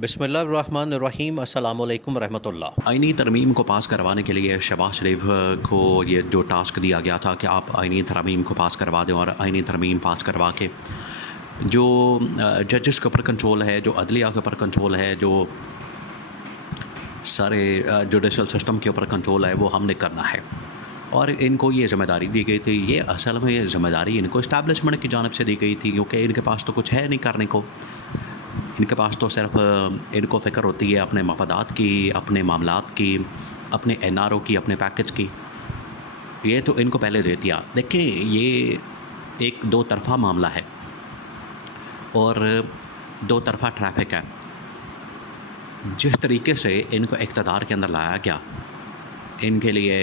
بسم اللہ الرحمن الرحیم، السلام علیکم ورحمۃ اللہ۔ آئینی ترمیم کو پاس کروانے کے لیے شہباز شریف کو یہ جو ٹاسک دیا گیا تھا کہ آپ آئینی ترمیم کو پاس کروا دیں، اور آئینی ترمیم پاس کروا کے جو ججز کے اوپر کنٹرول ہے، جو عدلیہ کے اوپر کنٹرول ہے، جو سارے جوڈیشل سسٹم کے اوپر کنٹرول ہے، وہ ہم نے کرنا ہے۔ اور ان کو یہ ذمہ داری دی گئی تھی۔ یہ اصل میں یہ ذمہ داری ان کو اسٹیبلشمنٹ کی جانب سے دی گئی تھی، کیونکہ ان کے پاس تو کچھ ہے نہیں کرنے کو۔ ان کے پاس تو صرف ان کو فکر ہوتی ہے اپنے مفادات کی، اپنے معاملات کی، اپنے این آر او کی، اپنے پیکج کی۔ یہ تو ان کو پہلے دے دیا۔ دیکھیں، یہ ایک دو طرفہ معاملہ ہے اور دو طرفہ ٹریفک ہے۔ جس طریقے سے ان کو اقتدار کے اندر لایا گیا، ان کے لیے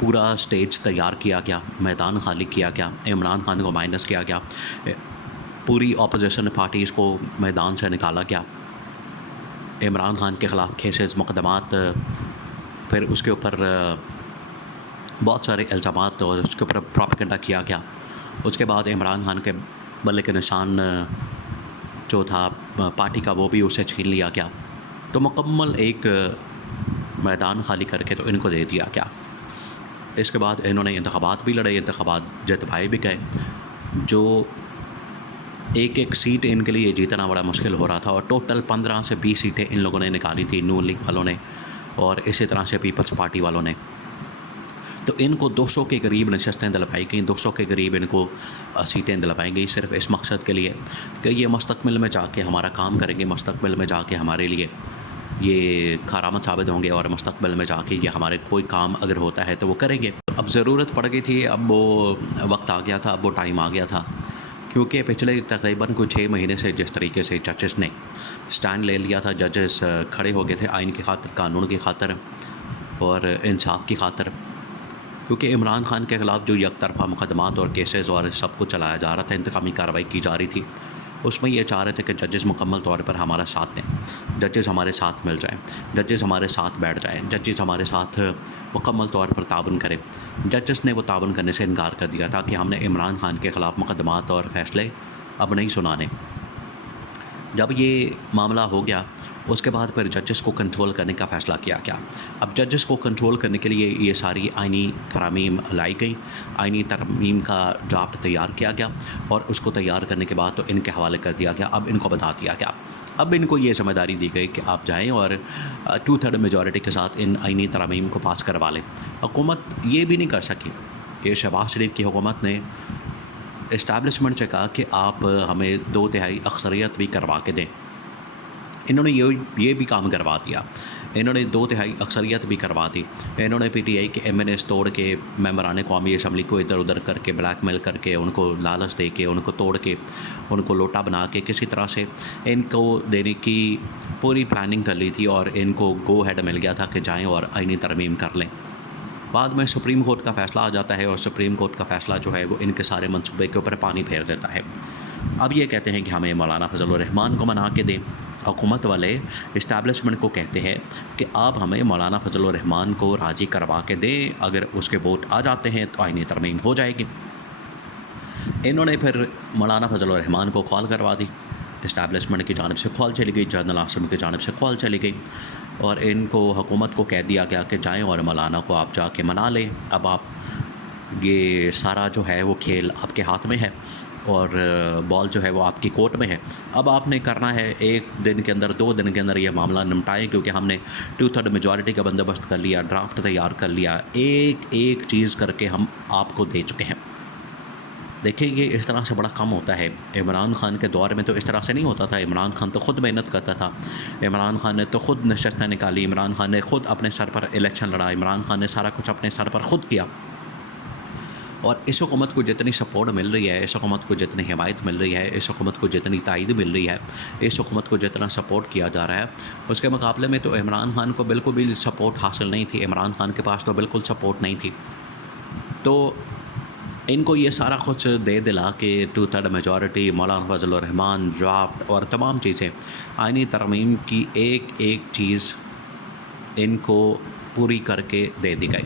پورا سٹیج تیار کیا گیا، میدان خالی کیا گیا، عمران خان کو مائنس کیا گیا، پوری اپوزیشن پارٹیز کو میدان سے نکالا گیا، عمران خان کے خلاف کیسز، مقدمات، پھر اس کے اوپر بہت سارے الزامات اور اس کے اوپر پروپیگنڈا کیا گیا۔ اس کے بعد عمران خان کے بلے کے نشان جو تھا پارٹی کا، وہ بھی اسے چھین لیا گیا۔ تو مکمل ایک میدان خالی کر کے تو ان کو دے دیا گیا۔ اس کے بعد انہوں نے انتخابات بھی لڑے، انتخابات جتوائے بھی گئے، جو ایک ایک سیٹ ان کے لیے جیتنا بڑا مشکل ہو رہا تھا، اور ٹوٹل 15 سے 20 سیٹیں ان لوگوں نے نکالی تھی، نون لیگ والوں نے، اور اسی طرح سے پیپلز پارٹی والوں نے۔ تو ان کو 200 کے قریب نشستیں دلوائی گئیں، 200 کے قریب ان کو سیٹیں دلوائی گئی، صرف اس مقصد کے لیے کہ یہ مستقبل میں جا کے ہمارا کام کریں گے، مستقبل میں جا کے ہمارے لیے یہ کارآمد ثابت ہوں گے، اور مستقبل میں جا کے یہ ہمارے کوئی کام اگر ہوتا ہے تو وہ کریں گے۔ اب ضرورت پڑ گئی تھی، اب وہ وقت آ گیا تھا، اب وہ ٹائم آ گیا تھا، کیونکہ پچھلے تقریباً کوئی 6 مہینے سے جس طریقے سے ججز نے سٹینڈ لے لیا تھا، ججز کھڑے ہو گئے تھے آئین کی خاطر، قانون کی خاطر اور انصاف کی خاطر، کیونکہ عمران خان کے خلاف جو یک طرفہ مقدمات اور کیسز اور سب کچھ چلایا جا رہا تھا، انتقامی کارروائی کی جا رہی تھی، اس میں یہ چاہ رہے تھے کہ ججز مکمل طور پر ہمارا ساتھ دیں، ججز ہمارے ساتھ مل جائیں، ججز ہمارے ساتھ بیٹھ جائیں، ججز ہمارے ساتھ مکمل طور پر تعاون کریں۔ ججز نے وہ تعاون کرنے سے انکار کر دیا تھا کہ ہم نے عمران خان کے خلاف مقدمات اور فیصلے اب نہیں سنانے۔ جب یہ معاملہ ہو گیا، اس کے بعد پھر ججز کو کنٹرول کرنے کا فیصلہ کیا گیا۔ اب ججز کو کنٹرول کرنے کے لیے یہ ساری آئینی ترامیم لائی گئی، آئینی ترمیم کا ڈرافٹ تیار کیا گیا، اور اس کو تیار کرنے کے بعد تو ان کے حوالے کر دیا گیا۔ اب ان کو بتا دیا گیا، اب ان کو یہ ذمہ داری دی گئی کہ آپ جائیں اور 2/3 میجورٹی کے ساتھ ان آئینی ترامیم کو پاس کروا لیں۔ حکومت یہ بھی نہیں کر سکی، یہ شہباز شریف کی حکومت نے اسٹیبلشمنٹ سے کہا کہ آپ ہمیں 2/3 اکثریت بھی کروا کے دیں۔ انہوں نے یہ بھی کام کروا دیا، انہوں نے 2/3 اکثریت بھی کروا دی۔ انہوں نے پی ٹی آئی کے ایم این ایس توڑ کے، ممبران قومی اسمبلی کو ادھر ادھر کر کے، بلیک میل کر کے، ان کو لالچ دے کے، ان کو توڑ کے، ان کو لوٹا بنا کے کسی طرح سے ان کو دینے کی پوری پلاننگ کر لی تھی، اور ان کو گو ہیڈ مل گیا تھا کہ جائیں اور آئینی ترمیم کر لیں۔ بعد میں سپریم کورٹ کا فیصلہ آ جاتا ہے، اور سپریم کورٹ کا فیصلہ جو ہے وہ ان کے سارے منصوبے کے اوپر پانی پھیر دیتا ہے۔ اب یہ کہتے ہیں کہ ہمیں مولانا فضل الرحمان کو منا کے دیں۔ حکومت والے اسٹیبلشمنٹ کو کہتے ہیں کہ آپ ہمیں مولانا فضل الرحمان کو راضی کروا کے دیں، اگر اس کے ووٹ آ جاتے ہیں تو آئینی ترمیم ہو جائے گی۔ انہوں نے پھر مولانا فضل الرحمان کو کال کروا دی، اسٹیبلشمنٹ کی جانب سے کال چلی گئی، جنرل عاصم کی جانب سے کال چلی گئی، اور ان کو حکومت کو کہہ دیا گیا کہ جائیں اور مولانا کو آپ جا کے منا لیں۔ اب آپ یہ سارا جو ہے وہ کھیل آپ کے ہاتھ میں ہے، اور بال جو ہے وہ آپ کی کورٹ میں ہے۔ اب آپ نے کرنا ہے 1 دن کے اندر، 2 دن کے اندر یہ معاملہ نمٹائیں، کیونکہ ہم نے 2/3 میجورٹی کا بندوبست کر لیا، ڈرافٹ تیار کر لیا، ایک ایک چیز کر کے ہم آپ کو دے چکے ہیں۔ دیکھیں، یہ اس طرح سے بڑا کم ہوتا ہے۔ عمران خان کے دور میں تو اس طرح سے نہیں ہوتا تھا۔ عمران خان تو خود محنت کرتا تھا، عمران خان نے تو خود نشستیں نکالی، عمران خان نے خود اپنے سر پر الیکشن لڑا، عمران خان نے سارا کچھ اپنے سر پر خود کیا۔ اور اس حکومت کو جتنی سپورٹ مل رہی ہے، اس حکومت کو جتنی حمایت مل رہی ہے، اس حکومت کو جتنی تائید مل رہی ہے، اس حکومت کو جتنا سپورٹ کیا جا رہا ہے، اس کے مقابلے میں تو عمران خان کو بالکل بھی سپورٹ حاصل نہیں تھی۔ عمران خان کے پاس تو بالکل سپورٹ نہیں تھی۔ تو ان کو یہ سارا کچھ دے دلا کے 2/3 میجورٹی، مولانا فضل الرحمان، ڈرافٹ اور تمام چیزیں، آئینی ترمیم کی ایک ایک چیز ان کو پوری کر کے دے دی گئی۔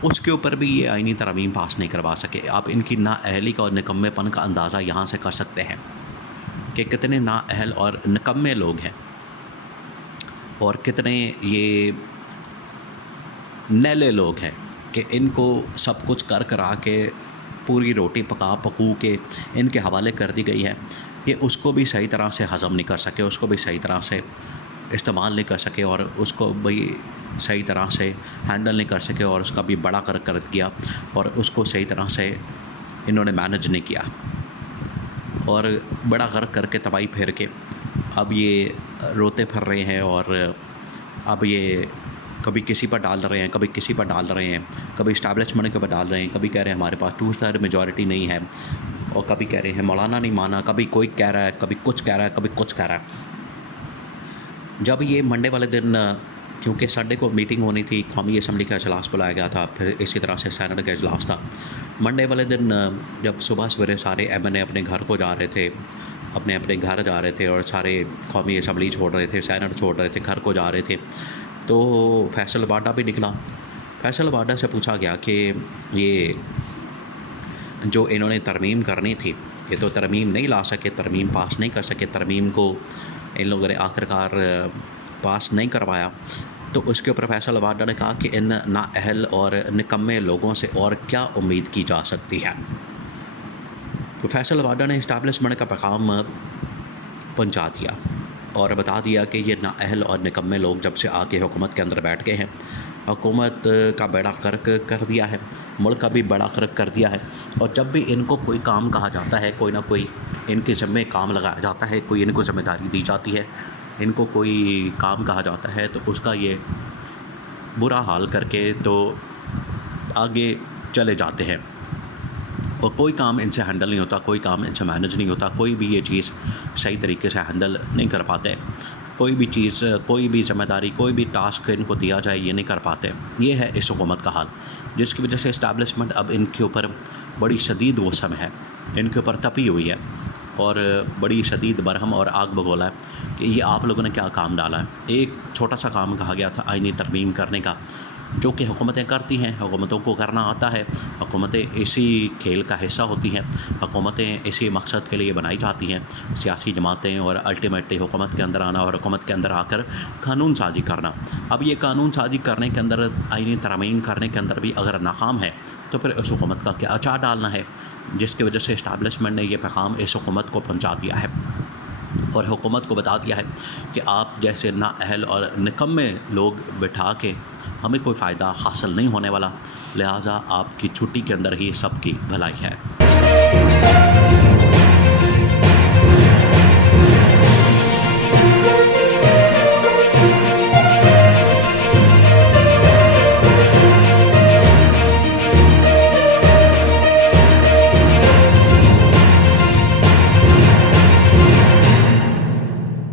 اس کے اوپر بھی یہ آئینی ترمیم پاس نہیں کروا سکے۔ آپ ان کی نااہلی کا اور نکمے پن کا اندازہ یہاں سے کر سکتے ہیں کہ کتنے نااہل اور نکمے لوگ ہیں۔ اور کتنے یہ نیلے لوگ ہیں کہ ان کو سب کچھ کر کرا کے پوری روٹی پکو کے ان کے حوالے کر دی گئی ہے، یہ اس کو بھی صحیح طرح سے ہضم نہیں کر سکے، اس کو بھی صحیح طرح سے استعمال نہیں کر سکے، اور اس کو بھی صحیح طرح سے ہینڈل نہیں کر سکے، اور اس کا بھی بڑا کر دیا، اور اس کو صحیح طرح سے انہوں نے مینج نہیں کیا، اور بڑا غرق کر کے تباہی پھیر کے اب یہ روتے پھر رہے ہیں، اور اب یہ کبھی کسی پر ڈال رہے ہیں، کبھی کسی پر ڈال رہے ہیں، کبھی اسٹیبلشمنٹ کے پر ڈال رہے ہیں، کبھی کہہ رہے ہیں ہمارے پاس 2/3 میجورٹی نہیں ہے، اور کبھی کہہ رہے ہیں مولانا نہیں مانا، کبھی کوئی کہہ رہا ہے، کبھی کچھ کہہ رہا ہے، کبھی کچھ کہہ رہا ہے۔ جب یہ منڈے والے دن، کیونکہ سنڈے کو میٹنگ ہونی تھی، قومی اسمبلی کا اجلاس بلایا گیا تھا، پھر اسی طرح سے سینٹ کا اجلاس تھا، منڈے والے دن جب صبح سویرے سارے ایم این اے اپنے گھر کو جا رہے تھے، اپنے گھر جا رہے تھے، اور سارے قومی اسمبلی چھوڑ رہے تھے، سینٹ چھوڑ رہے تھے، گھر کو جا رہے تھے، تو فیصل واڈا بھی نکلا۔ فیصل واڈا سے پوچھا گیا کہ یہ جو انہوں نے ترمیم کرنی تھی، یہ تو ترمیم نہیں لا سکے، ترمیم پاس نہیں کر سکے، ترمیم کو ان لوگوں نے آخرکار پاس نہیں کروایا، تو اس کے اوپر فیصل واڈا نے کہا کہ ان نااہل اور نکمے لوگوں سے اور کیا امید کی جا سکتی ہے۔ تو فیصل واڈا نے اسٹیبلشمنٹ کا پیغام پہنچا دیا اور بتا دیا کہ یہ نااہل اور نکمے لوگ جب سے آ کے حکومت کے اندر بیٹھ گئے ہیں، حکومت کا بیڑا غرق کر دیا ہے، ملک کا بھی بڑا غرق کر دیا ہے، اور جب بھی ان کو کوئی کام کہا جاتا ہے، کوئی نہ کوئی ان کے ذمے کام لگایا جاتا ہے، کوئی ان کو ذمہ داری دی جاتی ہے، ان کو کوئی کام کہا جاتا ہے، تو اس کا یہ برا حال کر کے تو آگے چلے جاتے ہیں، اور کوئی کام ان سے ہینڈل نہیں ہوتا، کوئی کام ان سے مینج نہیں ہوتا، کوئی بھی یہ چیز صحیح طریقے سے ہینڈل نہیں کر پاتے، کوئی بھی چیز، کوئی بھی ذمہ داری، کوئی بھی ٹاسک ان کو دیا جائے یہ نہیں کر پاتے۔ یہ ہے اس حکومت کا حال، جس کی وجہ سے اسٹیبلشمنٹ اب ان کے اوپر بڑی شدید غصہ میں ہے، ان کے اوپر تپی ہوئی ہے، اور بڑی شدید برہم اور آگ بگولا ہے کہ یہ آپ لوگوں نے کیا کام ڈالا ہے۔ ایک چھوٹا سا کام کہا گیا تھا آئینی ترمیم کرنے کا، جو کہ حکومتیں کرتی ہیں، حکومتوں کو کرنا آتا ہے، حکومتیں اسی کھیل کا حصہ ہوتی ہیں، حکومتیں اسی مقصد کے لیے بنائی جاتی ہیں، سیاسی جماعتیں، اور الٹیمیٹلی حکومت کے اندر آنا اور حکومت کے اندر آ کر قانون سازی کرنا۔ اب یہ قانون سازی کرنے کے اندر، آئینی ترمیم کرنے کے اندر بھی اگر ناکام ہے تو پھر اس حکومت کا کیا اچار ڈالنا ہے، جس کی وجہ سے اسٹیبلشمنٹ نے یہ پیغام اس حکومت کو پہنچا دیا ہے، اور حکومت کو بتا دیا ہے کہ آپ جیسے نااہل اور نکمے لوگ بٹھا کے ہمیں کوئی فائدہ حاصل نہیں ہونے والا، لہٰذا آپ کی چھٹی کے اندر ہی سب کی بھلائی ہے۔